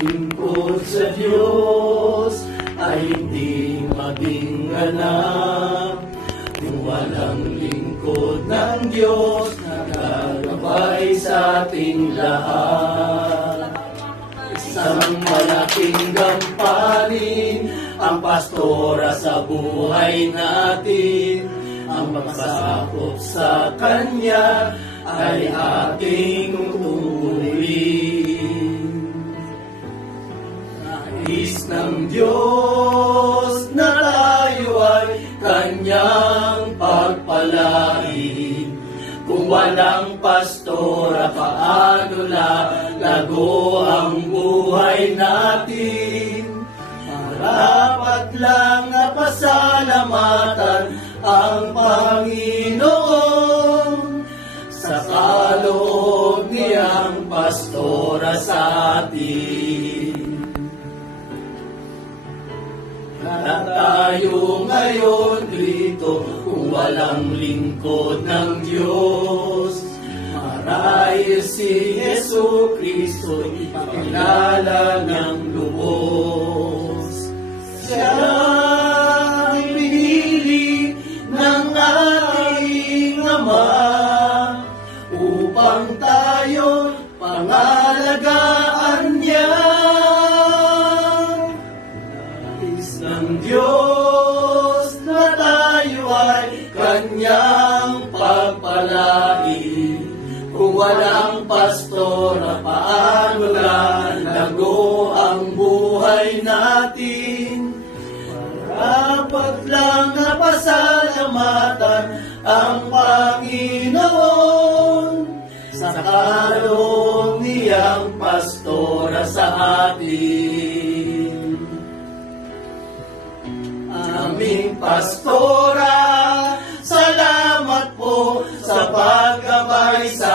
lingkod sa Diyos ay hindi maging ganap. Kung walang lingkod ng Diyos, nagagabay sa ating lahat. Isang malaking gampanin ang pastora sa buhay natin. Ang pagsakop sa Kanya ay ating tungkulin. Nais ng Diyos na tayo ay Kanyang pagpalain. Kung walang pastora, paano lalago ang buhay natin? Marapat lang na pasalamatan ang Panginoon sa kaloob niyang pastora sa atin. Na tayo ngayon dito kung walang lingkod ng Diyos. Marahil si Yesu Kristo ipakilala ng lubos. Siya ang pinili ng ating Ama upang tayo pangalagaan niya. Ng Diyos na tayo ay Kanyang pagpalain. Kung walang pastora, paano lalago ang buhay natin? Marapat lang na pasalamatan ang Panginoon sa kaloob niyang pastora sa atin. Aming pastora, salamat po sa paggabay sa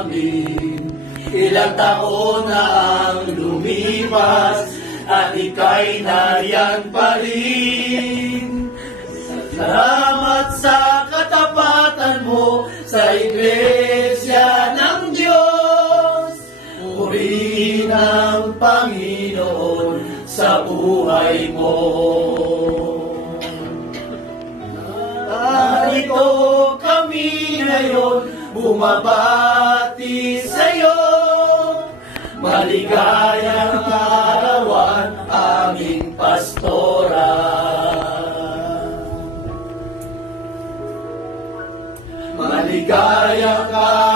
amin. Ilang taon na ang lumipas at ika'y nariyan pa rin. Salamat sa katapatan mo sa Iglesia ng Diyos. Purihin ang Panginoon sa buhay mo. Narito kami ngayon, bumabati sa'yo. Maligayang arawan, aming pastora. Maligayang arawan,